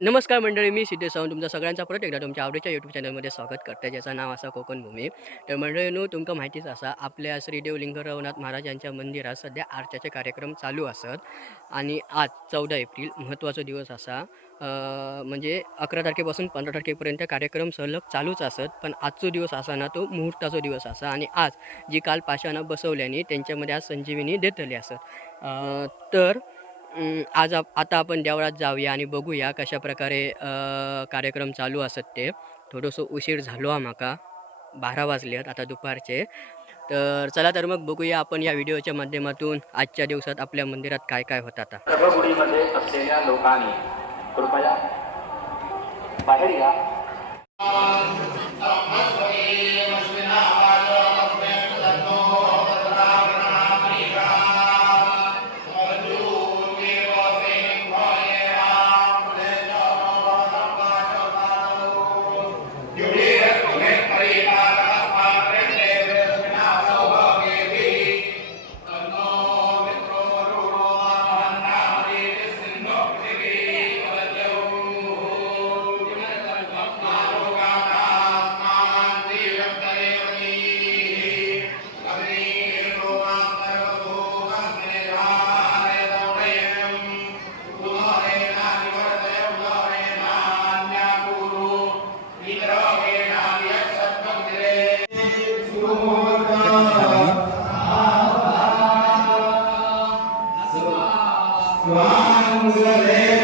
नमस्कार मंडळी मी सिद्धेश सावंत. तुमचा सगळ्यांचा परत एकदा तुमच्या आवडीच्या यूट्यूब चॅनलमध्ये स्वागत करते. ज्याचं नाव असा कोकण भूमी. तर मंडळीनो तुमका माहितीच असा आपल्या श्रीदेव देवलिंग रवनाथ महाराज यांच्या मंदिरात सध्या आरच्याचे कार्यक्रम चालू असत. आणि आज चौदा एप्रिल महत्त्वाचा दिवस असा. म्हणजे अकरा तारखेपासून पंधरा तारखेपर्यंत कार्यक्रम सलग चालूच असत. पण आजचो दिवस असा ना तो मुहूर्ताचा दिवस असा. आणि आज जी काल पाशांना बसवल्याने त्यांच्यामध्ये आज संजीवनी देतली असत. तर आज आप आता आपण देवळात जाऊया आणि बघूया कशा प्रकारे कार्यक्रम चालू असत ते. थोडंसं उशीर झालो हा माका. बारा वाजले आता दुपारचे. तर चला तर मग बघूया आपण या व्हिडिओच्या माध्यमातून आजच्या दिवसात आपल्या मंदिरात काय काय होतं आता. गर्भगुडीमध्ये असलेल्या लोकांनी कृपया बाहेर या. స్వాములే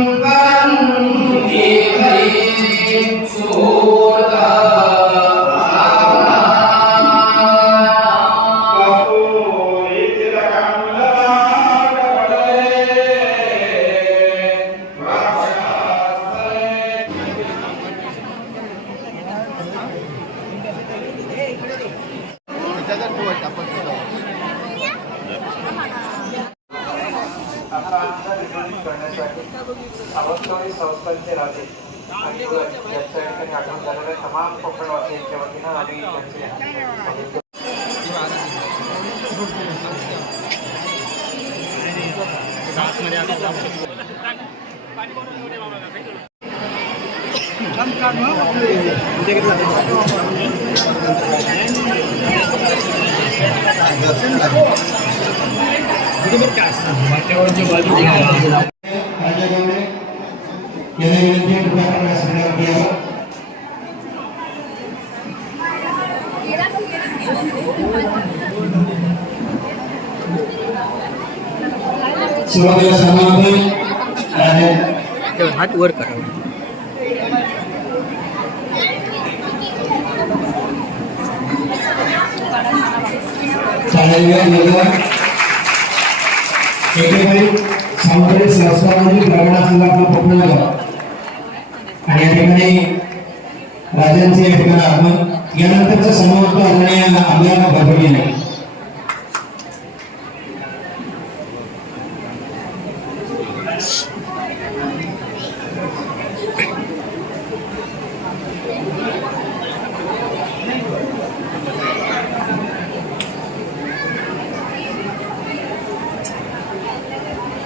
आणि यांच्या ठिकाणी आठवण झालेल्या तमाम कोकणवासियांच्या वतीनं आम्ही त्यांचे राजागौडे यदि विनती है कृपया करके स्वीकार किया हो सूर्योदय समाप्ति हाथ वर करो सामुदायिक संस्थान प्रगणा संघात्मक पटना आणि या ठिकाणी राजांचे या ठिकाणी आगमन यानंतरचा समारोप आदरणीय आमदार भरभरी नाही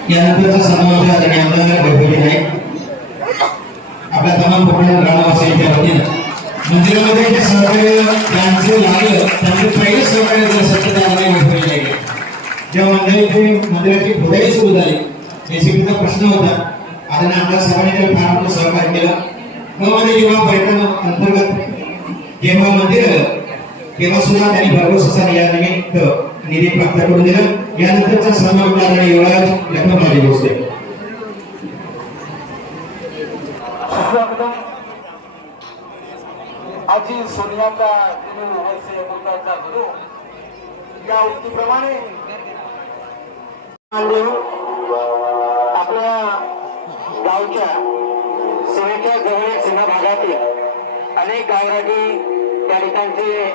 यानंतरचा समावेश आदरणीय आमदार भरभरी नाही आपल्या तमाम कोकण ग्रामवासियांच्या वतीनं. मंदिरामध्ये जे सहकार्य त्यांचे लागलं त्यांचे पहिले सहकार्य जर सत्यनारायण भरभरी नाही जेव्हा मंदिराची मंदिराची खोदाई सुरू झाली जेसीबीचा प्रश्न होता आता आमच्या सर्वांनी त्याला फार मोठं सहकार्य केलं. मध्ये जेव्हा पर्यटन अंतर्गत जेव्हा मंदिर आलं तेव्हा सुद्धा त्यांनी भरघोस असा या निमित्त निधी प्राप्त करून दिला. यानंतरचा सन्मान करणारे युवराज लखनौमध्ये पोहोचले आजी सोनियाचा दिनू वर्षे मुलाचा गुरु. या उक्तीप्रमाणे आपल्या गावच्या सीमेच्या जवळ सीमा भागातील अनेक गावराजी त्या ठिकाणचे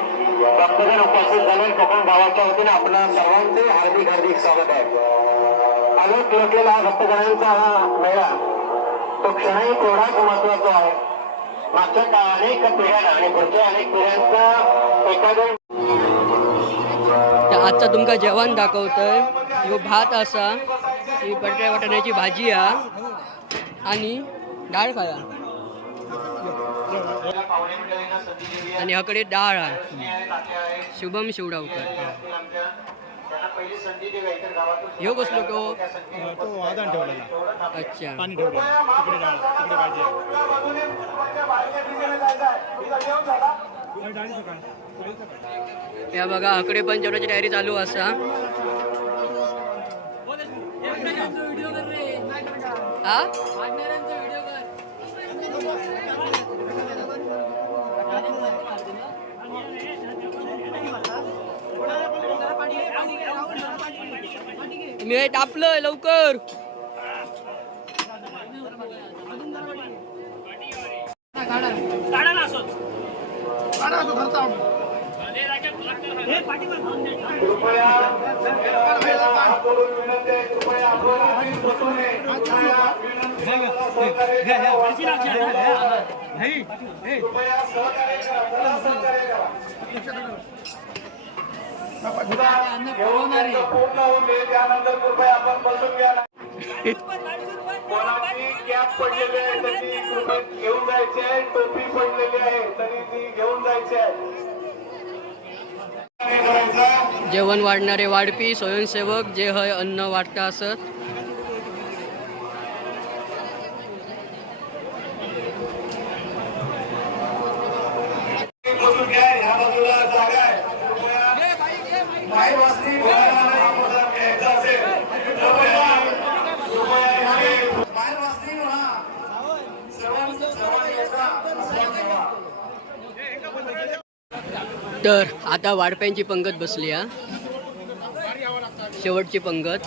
भक्तजन उपस्थित झाले. कोकण भावाच्या वतीने आपल्या सर्वांचे हार्दिक हार्दिक स्वागत आहे. अनेक लोटलेला भक्तजनांचा हा मेळा तो क्षणही तेवढाच महत्त्वाचा आहे. मागच्या अनेक पिढ्यांना आणि पुढच्या अनेक पिढ्यांचा एखादं आजचा तुमका जेवण दाखवतोय. ह्यो भात असा ही बटाट्या वाटाण्याची भाजी हा आणि डाळ खाया आणि हकडे डाळ आहे शुभम शिवडावकर ह्यो कसलो तो तो आदान ठेवलेला अच्छा पाणी ठेवलेलं तिकडे तिकडे काय? या बघा हकडे पण जेवणाची तयारी चालू असा हा मी आपलंय लवकर. नाही पूर्ण होऊन दे त्यानंतर कृपया आपण बसून घ्या कोणाची कॅप पडलेली आहे कृपया घेऊन जायची आहे टोपी पडलेली आहे तरी ती घेऊन जायची आहे जेवण वाढणारे वाढपी स्वयंसेवक जे हय अन्न वाढता असत बसून घ्या ह्या बाजूला जागा आहे घ्यायचा असेल सर्वांनी याचा तर आता वाढप्यांची पंगत बसली हा. शेवटची पंगत.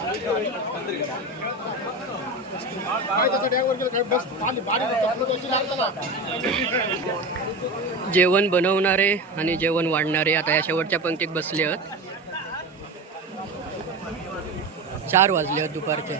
जेवण बनवणारे आणि जेवण वाढणारे आता या शेवटच्या पंक्तीत बसले आहेत. चार वाजले दुपारचे.